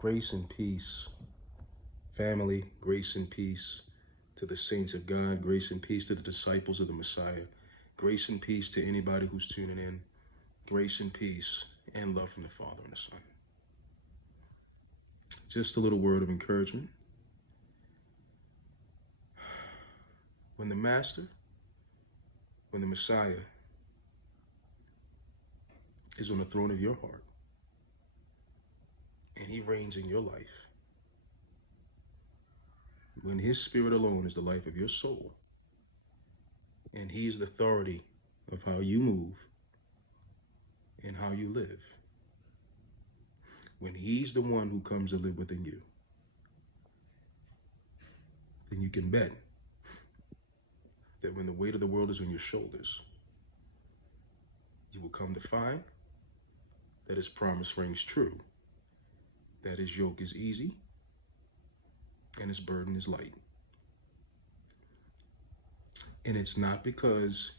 Grace and peace, family, grace and peace to the saints of God, grace and peace to the disciples of the Messiah, grace and peace to anybody who's tuning in, grace and peace and love from the Father and the Son. Just a little word of encouragement. When the Master, when the Messiah is on the throne of your heart and he reigns in your life, when his spirit alone is the life of your soul and he is the authority of how you move and how you live, when he's the one who comes to live within you, then you can bet that when the weight of the world is on your shoulders, you will come to find that his promise rings true, that his yoke is easy and his burden is light. And it's not because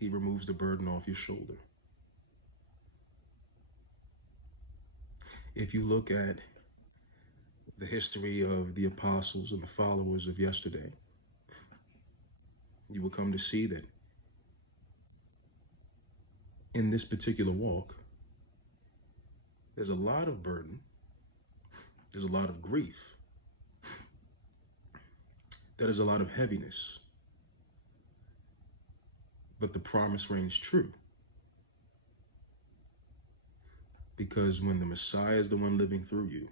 he removes the burden off your shoulder. If you look at the history of the apostles and the followers of yesterday, you will come to see that in this particular walk, there's a lot of burden, there's a lot of grief, there is a lot of heaviness, but the promise reigns true. Because when the Messiah is the one living through you,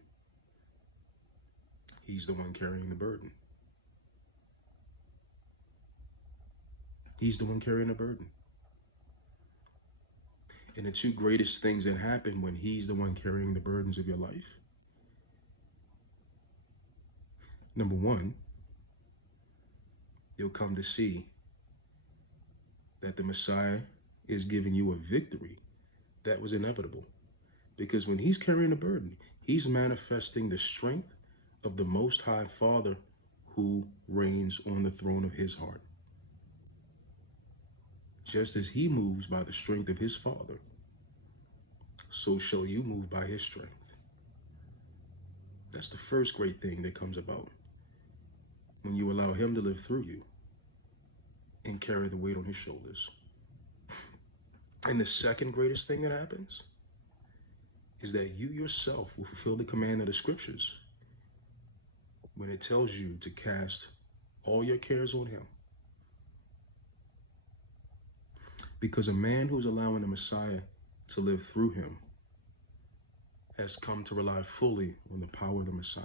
he's the one carrying the burden. He's the one carrying the burden. And the two greatest things that happen when he's the one carrying the burdens of your life, number one, you'll come to see that the Messiah is giving you a victory that was inevitable. Because when he's carrying the burden, he's manifesting the strength of the Most High Father who reigns on the throne of his heart. Just as he moves by the strength of his Father, so shall you move by his strength. That's the first great thing that comes about when you allow him to live through you and carry the weight on his shoulders. And the second greatest thing that happens is that you yourself will fulfill the command of the scriptures when it tells you to cast all your cares on him. Because a man who's allowing the Messiah to live through him has come to rely fully on the power of the Messiah,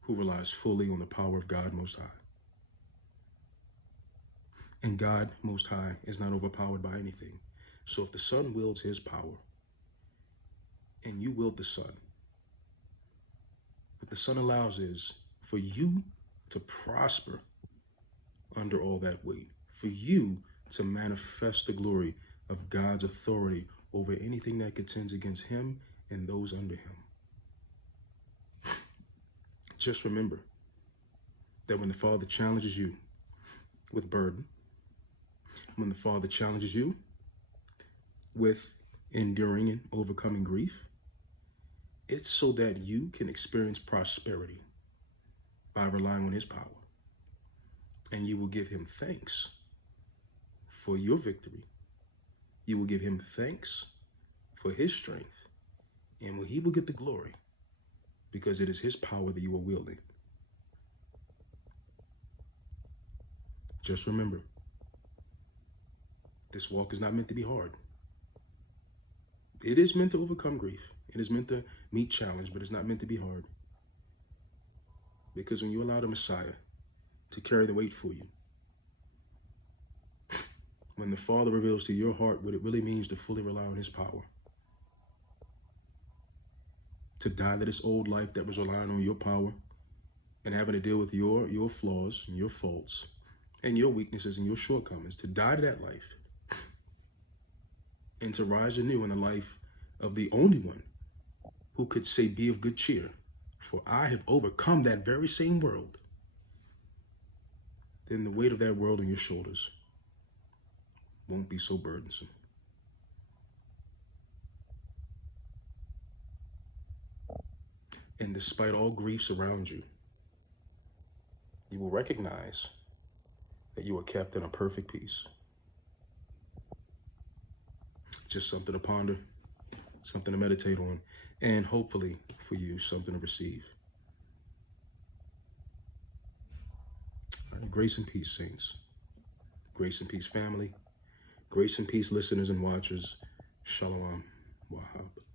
who relies fully on the power of God Most High. And God Most High is not overpowered by anything. So if the Son wields his power, and you wield the Son, what the Son allows is for you to prosper under all that weight, for you to manifest the glory of God's authority over anything that contends against him and those under him. Just remember that when the Father challenges you with burden, when the Father challenges you with enduring and overcoming grief, it's so that you can experience prosperity by relying on his power. And you will give him thanks for your victory. You will give him thanks for his strength. And he will get the glory because it is his power that you are wielding. Just remember, this walk is not meant to be hard. It is meant to overcome grief. It is meant to meet challenge, but it's not meant to be hard. Because when you allow the Messiah to carry the weight for you, when the Father reveals to your heart what it really means to fully rely on his power, to die to this old life that was relying on your power and having to deal with your flaws and your faults and your weaknesses and your shortcomings, to die to that life and to rise anew in the life of the only one who could say, be of good cheer, for I have overcome that very same world, then the weight of that world on your shoulders won't be so burdensome. And despite all griefs around you, you will recognize that you are kept in a perfect peace. Just something to ponder, something to meditate on, and hopefully for you, something to receive. All right, grace and peace, saints. Grace and peace, family. Grace and peace, listeners and watchers. Shalom. Wahab.